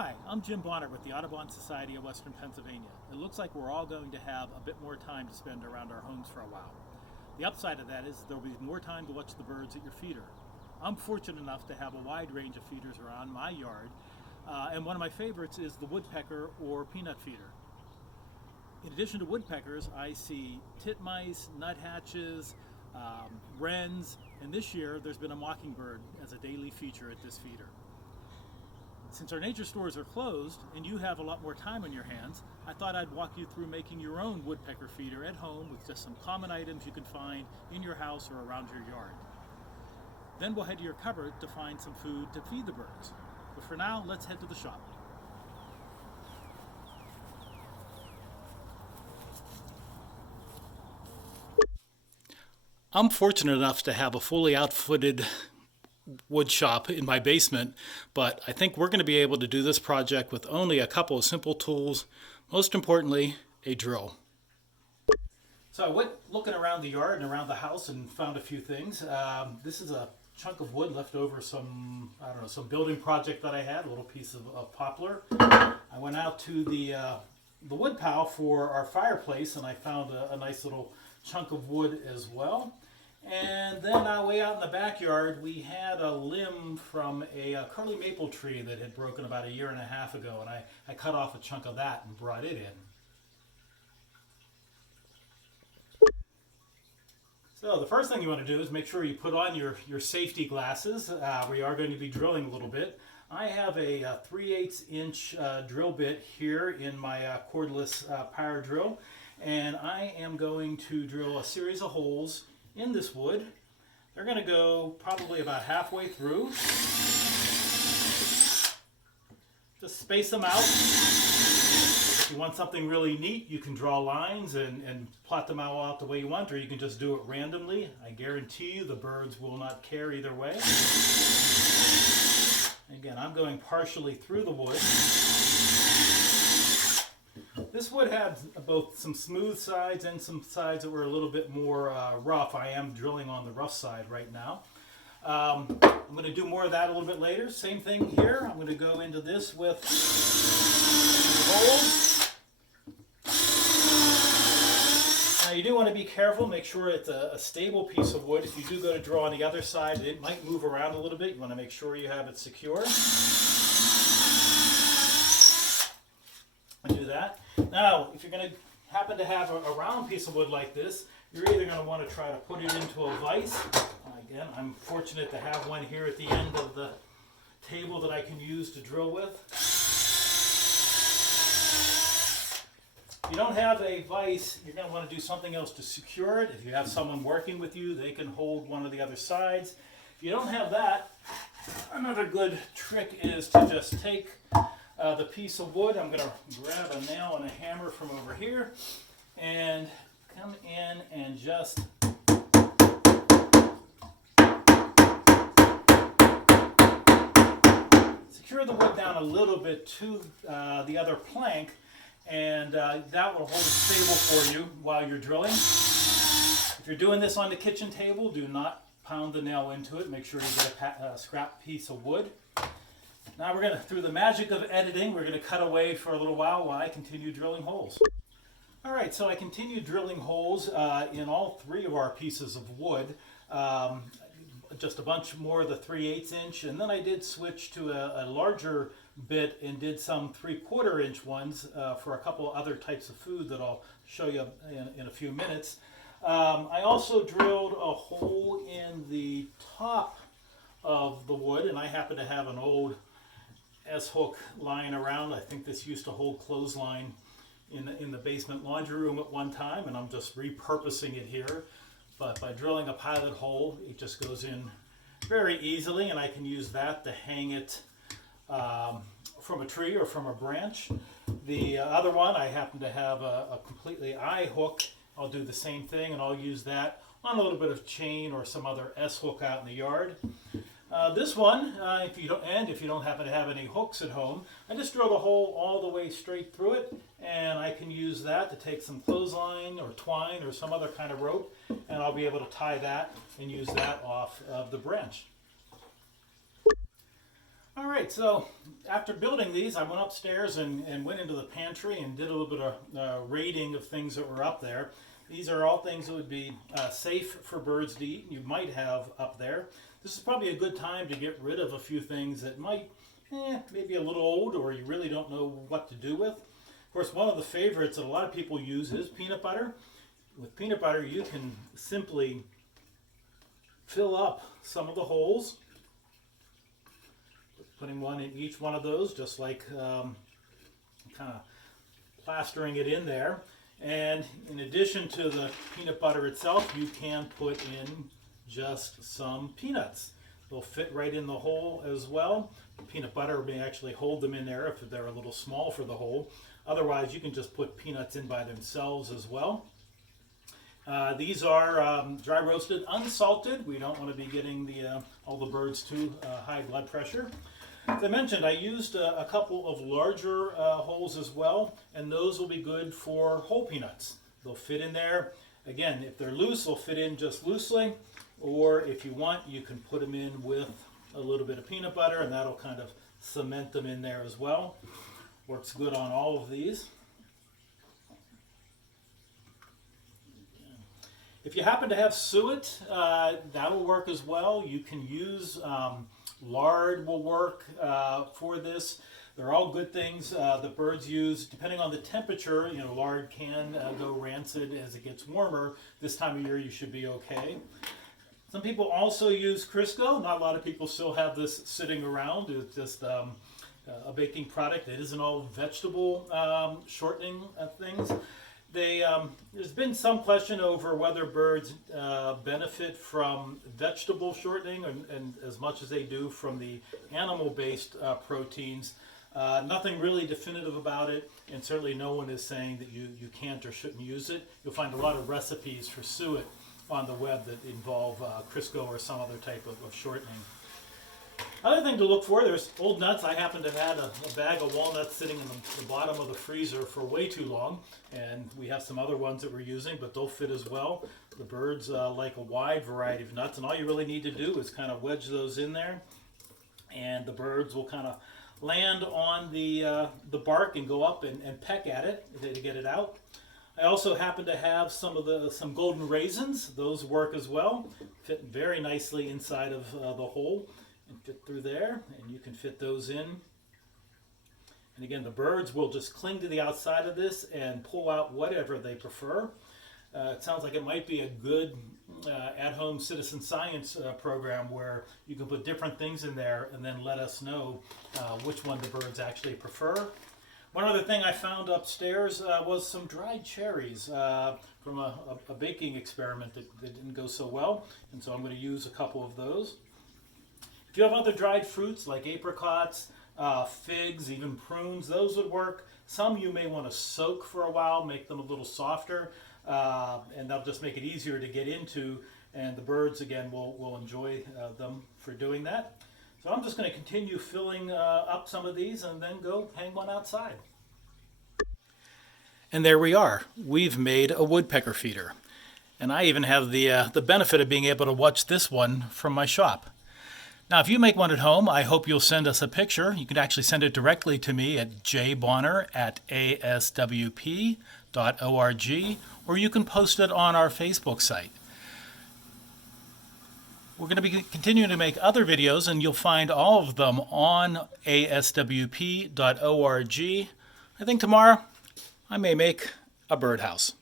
Hi, I'm Jim Bonner with the Audubon Society of Western Pennsylvania. It looks like we're all going to have a bit more time to spend around our homes for a while. The upside of that is there'll be more time to watch the birds at your feeder. I'm fortunate enough to have a wide range of feeders around my yard, and one of my favorites is the woodpecker or peanut feeder. In addition to woodpeckers, I see titmice, nuthatches, wrens, and this year there's been a mockingbird as a daily feature at this feeder. Since our nature stores are closed and you have a lot more time on your hands, I thought I'd walk you through making your own woodpecker feeder at home with just some common items you can find in your house or around your yard. Then we'll head to your cupboard to find some food to feed the birds. But for now, let's head to the shop. I'm fortunate enough to have a fully outfitted wood shop in my basement, but I think we're going to be able to do this project with only a couple of simple tools, most importantly, a drill. So I went looking around the yard and around the house and found a few things. This is a chunk of wood left over some building project that I had, a little piece of poplar. I went out to the wood pile for our fireplace and I found a nice little chunk of wood as well. And then way out in the backyard, we had a limb from a curly maple tree that had broken about 1.5 years ago, and I cut off a chunk of that and brought it in. So the first thing you want to do is make sure you put on your safety glasses. We are going to be drilling a little bit. I have a 3/8 inch drill bit here in my cordless power drill, and I am going to drill a series of holes in this wood. They're going to go probably about halfway through. Just space them out. If you want something really neat, you can draw lines and plot them all out the way you want, or you can just do it randomly. I guarantee you the birds will not care either way. Again, I'm going partially through the wood. This wood had both some smooth sides and some sides that were a little bit more rough. I am drilling on the rough side right now. I'm going to do more of that a little bit later. Same thing here. I'm going to go into this with holes. Now you do want to be careful. Make sure it's a stable piece of wood. If you do go to draw on the other side, it might move around a little bit. You want to make sure you have it secure. Do that. Now, if you're going to happen to have a round piece of wood like this, you're either going to want to try to put it into a vise. Again, I'm fortunate to have one here at the end of the table that I can use to drill with. If you don't have a vise, you're going to want to do something else to secure it. If you have someone working with you, they can hold one of the other sides. If you don't have that, another good trick is to just take the piece of wood. I'm going to grab a nail and a hammer from over here and come in and just secure the wood down a little bit to the other plank, and that will hold it stable for you while you're drilling. If you're doing this on the kitchen table, do not pound the nail into it. Make sure you get a scrap piece of wood. Now we're going to, through the magic of editing, we're going to cut away for a little while I continue drilling holes. Alright, so I continued drilling holes in all 3 of our pieces of wood. Just a bunch more of the 3/8 inch, and then I did switch to a larger bit and did some 3/4 inch ones for a couple other types of food that I'll show you in a few minutes. I also drilled a hole in the top of the wood, and I happen to have an old S-hook lying around. I think this used to hold clothesline in the basement laundry room at one time, and I'm just repurposing it here. But by drilling a pilot hole, it just goes in very easily, and I can use that to hang it from a tree or from a branch. The other one, I happen to have a completely eye hook. I'll do the same thing, and I'll use that on a little bit of chain or some other S-hook out in the yard. This one, if you don't happen to have any hooks at home, I just drilled a hole all the way straight through it, and I can use that to take some clothesline or twine or some other kind of rope, and I'll be able to tie that and use that off of the branch. All right, so after building these, I went upstairs and went into the pantry and did a little bit of rating of things that were up there. These are all things that would be safe for birds to eat, you might have up there. This is probably a good time to get rid of a few things that might maybe a little old, or you really don't know what to do with. Of course, one of the favorites that a lot of people use is peanut butter. With peanut butter, you can simply fill up some of the holes, putting one in each one of those, just like kind of plastering it in there. And in addition to the peanut butter itself, you can put in just some peanuts. They'll fit right in the hole as well. The peanut butter may actually hold them in there if they're a little small for the hole. Otherwise, you can just put peanuts in by themselves as well. These are dry roasted, unsalted. We don't want to be getting all the birds too high blood pressure. As I mentioned, I used a couple of larger holes as well, and those will be good for whole peanuts. They'll fit in there. Again, if they're loose, they'll fit in just loosely, or if you want, you can put them in with a little bit of peanut butter, and that'll kind of cement them in there as well. Works good on all of these. If you happen to have suet, that'll work as well. You can use lard will work for this. They're all good things the birds use. Depending on the temperature, lard can go rancid as it gets warmer. This time of year you should be okay. Some people also use Crisco. Not a lot of people still have this sitting around. It's just a baking product. It isn't all vegetable shortening things. There's been some question over whether birds benefit from vegetable shortening and as much as they do from the animal-based proteins. Nothing really definitive about it, and certainly no one is saying that you can't or shouldn't use it. You'll find a lot of recipes for suet on the web that involve Crisco or some other type of shortening. Other thing to look for, there's old nuts. I happen to have had a bag of walnuts sitting in the bottom of the freezer for way too long, and we have some other ones that we're using, but they'll fit as well. The birds like a wide variety of nuts, and all you really need to do is kind of wedge those in there, and the birds will kind of land on the bark and go up and peck at it to get it out. I also happen to have some golden raisins. Those work as well. Fit very nicely inside of the hole and fit through there, and you can fit those in. And again, the birds will just cling to the outside of this and pull out whatever they prefer. It sounds like it might be a good at-home citizen science program where you can put different things in there and then let us know which one the birds actually prefer. One other thing I found upstairs was some dried cherries from a baking experiment that didn't go so well, and so I'm going to use a couple of those. If you have other dried fruits like apricots, figs, even prunes, those would work. Some you may want to soak for a while, make them a little softer, and that'll just make it easier to get into, and the birds, again, will enjoy them for doing that. So I'm just going to continue filling up some of these and then go hang one outside. And there we are. We've made a woodpecker feeder. And I even have the benefit of being able to watch this one from my shop. Now, if you make one at home, I hope you'll send us a picture. You can actually send it directly to me at jbonner@aswp.org, or you can post it on our Facebook site. We're going to be continuing to make other videos, and you'll find all of them on aswp.org. I think tomorrow I may make a birdhouse.